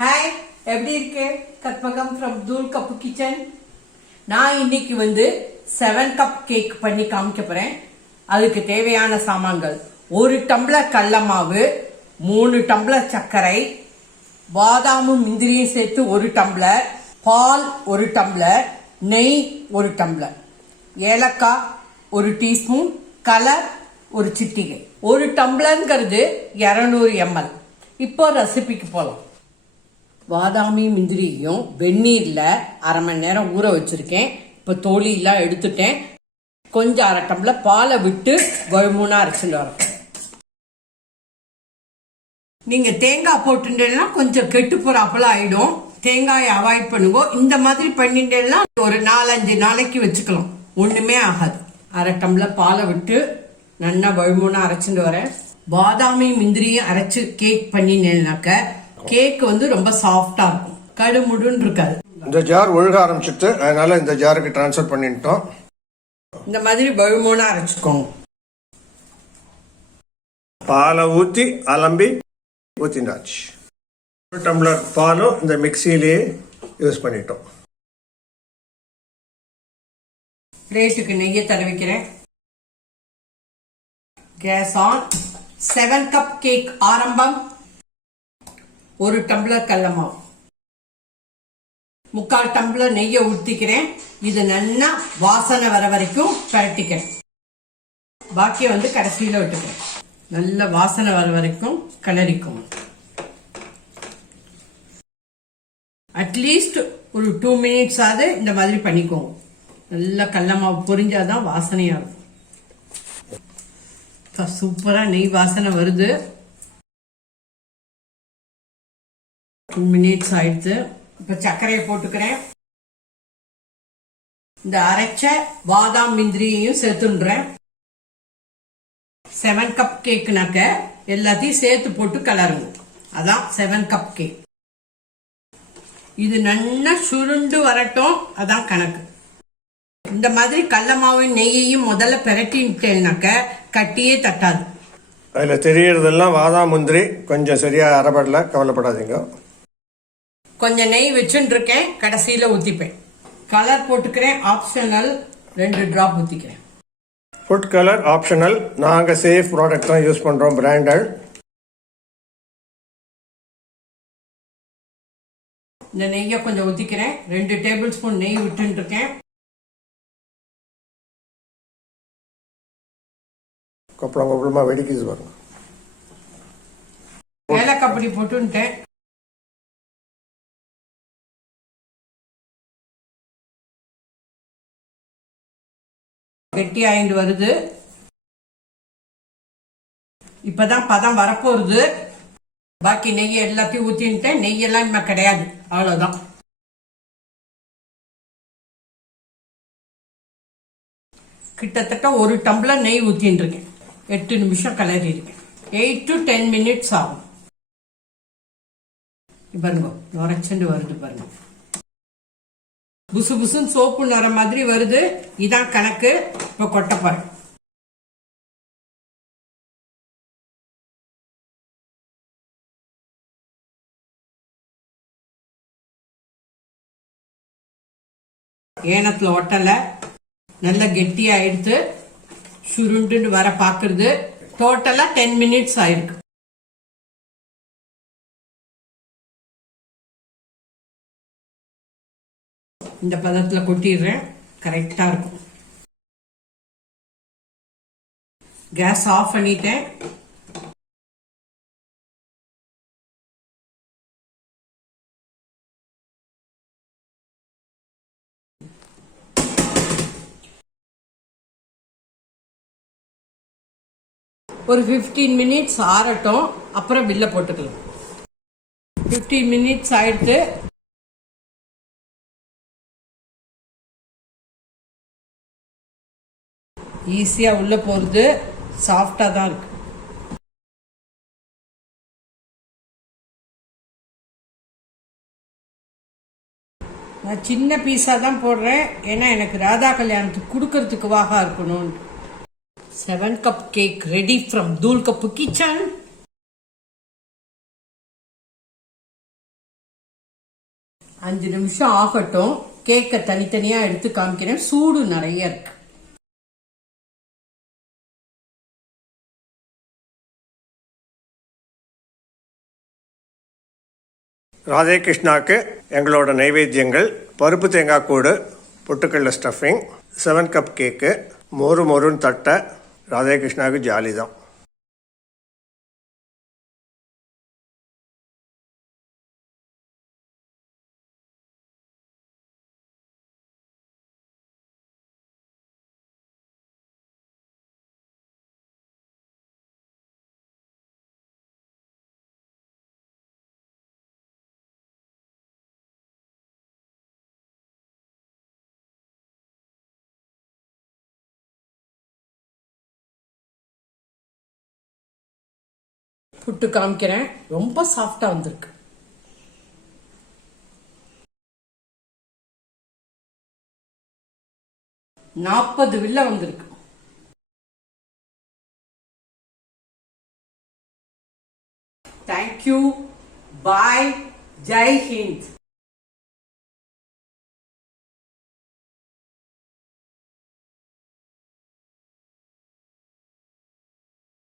Hi எப்படி இருக்கு? Karpagam from Dhool cup kitchen நான் இன்னைக்கு வந்து செவன் கப் கேக் பண்ணி காமிக்க போறேன். அதுக்கு தேவையான சாமான்கள். ஒரு டம்ளர் கடல மாவு மூணு டம்ளர் சர்க்கரை பாதாமும் முந்திரியும் சேர்த்து ஒரு டம்ளர் பால் ஒரு டம்ளர் நெய் ஒரு டம்ளர் ஏலக்காய் ஒரு டீஸ்பூன் கலர் ஒரு சிட்டிகை. ஒரு டம்ளர்ங்கிறது இரநூறு எம்எல் இப்போ ரெசிபிக்கு போகலாம் பாதாமி முந்திரியும் வெந்நீர்ல அரை மணி நேரம் ஊற வச்சிருக்கேன். இப்போ தோலியெல்லாம் எடுத்துட்டேன். கொஞ்சம் அரை டம்ளர் பாலை விட்டு வழுமூணா அரைச்சிட்டு வரோம் நீங்க தேங்காய் போட்டுட்டேன்னா கொஞ்சம் கெட்டு போறாப்புல ஆயிடும். தேங்காயை அவாய்ட் பண்ணுவோம் இந்த மாதிரி பண்ணிட்டேன்னா ஒரு நாலஞ்சு நாளைக்கு வச்சுக்கலாம். ஒண்ணுமே ஆகாது. அரை டம்ளர் பாலை விட்டு நல்லா வழுமூணா அரைச்சிட்டு வரேன். பாதாமி முந்திரியும் அரைச்சு கேக் பண்ணினேன்னாக்க கேக் வந்து ரொம்ப சாஃப்டா இருக்கும். கடுமுடுன்னு இருக்காது இந்த ஜார் ஒழுக ஆரம்பிச்சிட்டு அதனால இந்த ஜாருக்கு ட்ரான்ஸ்ஃபர் பண்ணிட்டோம். இந்த மாதிரி வழுமூணா அரைச்சுக்கோங்க. பாலை ஊற்றி அலம்பி ஊற்றினாச்சு ஒரு டம்ளர் பாலும் இந்த மிக்சியிலேயே யூஸ் பண்ணிட்டோம். பிளேட்டுக்கு நெய்யை தடவிக்கிறேன். Gas on. Seven cup cake ஆரம்பம். ஒரு டம்ளர் கடலமாவு. முக்கால் டம்ளர் நெய்யை ஊற்றிக்கிறேன் இது நல்லா வாசனை வர வரைக்கும் பரட்டிக்கிறேன். பாக்கியை வந்து கடைசியில் விட்டுக்கிறேன். நல்ல வாசனை வர வரைக்கும் கிளறிக்கும். அட்லீஸ்ட் ஒரு டூ மினிட்ஸ் ஆகுது இந்த மாதிரி பண்ணிக்கோங்க. நல்லா கடல மாவு பொரிஞ்சாதான் வாசனையா இருக்கும். சூப்பராக நெய் வாசனை வருது. டூ மினிட்ஸ் ஆயிடுச்சு. இப்ப சர்க்கரையை போட்டுக்கிறேன். இந்த அரைச்ச பாதாம் முந்திரியையும் சேர்த்துன்றேன். செவன் கப் கேக்குனாக்க எல்லாத்தையும் சேர்த்து போட்டு கலருங்க அதான் செவன் கப் கேக் இது நல்லா சுருண்டு வரட்டும். அதான் கணக்கு. இந்த மாதிரி கடல மாவும் நெய்யையும் முதல்ல பிரட்டிட்டேனாக்க கட்டியே தட்டாது. அதில் தெரியறதெல்லாம் வாதாம் முந்திரி கொஞ்சம் சரியாக அறப்படல கவலைப்படாதீங்க. கொஞ்சம் நெய் வச்சுட்டு இருக்கேன் கடைசியில ஊத்திப்பேன். கலர் போட்டுக்கிறேன் ஆப்ஷனல் ரெண்டு டிராப் ஊத்திக்கிறேன். ஃபுட் கலர் ஆப்ஷனல் நாங்கள் சேஃப் ப்ராடக்ட் தான் யூஸ் பண்ணுறோம் பிராண்டட் இந்த நெய்யை கொஞ்சம் ஊத்திக்கிறேன். ரெண்டு டேபிள் ஸ்பூன் நெய் விட்டுட்டு இருக்கேன் கொப்பளம் கொப்பளமாக வெடிக்குது பாருங்க. ஏலக்காய் பொடி போட்டுன்ட்டேன். கெட்டி ஆயிண்டு வருது. இப்பதான் பதம் வரப்போகுது. பாக்கி நெய் எல்லாத்தையும் ஊத்தின்ட்டேன் நெய் எல்லாம் இனிமே கிடையாது. அவ்வளவுதான். கிட்டத்தட்ட ஒரு டம்ளர் நெய் ஊத்தின்னு இருக்கேன் எட்டு நிமிஷம் கிளறி இருக்கேன். எயிட் டு டென் மினிட்ஸ் ஆகும். பாருங்க நுரைச்சுண்டு வருது பாருங்க. புசு புசுன்னு சோப்பு நர மாதிரி வருது. இதான் கணக்கு. இப்ப கொட்ட போறேன். ஏனத்துல ஒட்டல. நல்ல கெட்டியா எடுத்து சுருண்டுன்னு வர பாக்குறது. டோட்டலா டென் மினிட்ஸ் ஆயிருக்கு. இந்த பதத்துல கொட்டிடுறேன். கரெக்டா இருக்கும். கேஸ் ஆஃப் பண்ணிட்டேன். ஒரு 15 மினிட்ஸ் ஆறட்டும். அப்புறம் பில்ல போட்டுக்கலாம். 15 மினிட்ஸ் ஆயிடுத்து ஈஸியாக உள்ளே போகிறது சாஃப்டாக தான் இருக்குது நான் சின்ன பீஸா தான் போடுறேன். ஏன்னா எனக்கு ராதா கல்யாணத்துக்கு கொடுக்கறதுக்கு வாகா இருக்கணும் seven cup cake ready from Dhool cup kitchen அஞ்சு நிமிஷம் ஆகட்டும். கேக்கை தனித்தனியாக எடுத்து காமிக்கிறேன். சூடு நிறைய இருக்கு. ராதே கிருஷ்ணாக்கு எங்களோட நைவேத்தியங்கள் பருப்பு தேங்காய் கூடு பொட்டுக்கடல ஸ்டஃபிங் செவன் கப் கேக்கு மொறு மொறுன்னு தட்டை ராதே கிருஷ்ணாவுக்கு ஜாலி தான் புட்டு காமிக்கிறேன். ரொம்ப சாஃப்டா வந்திருக்கு. நாற்பது வில்ல வந்திருக்கு. Thank you bye Jai Hind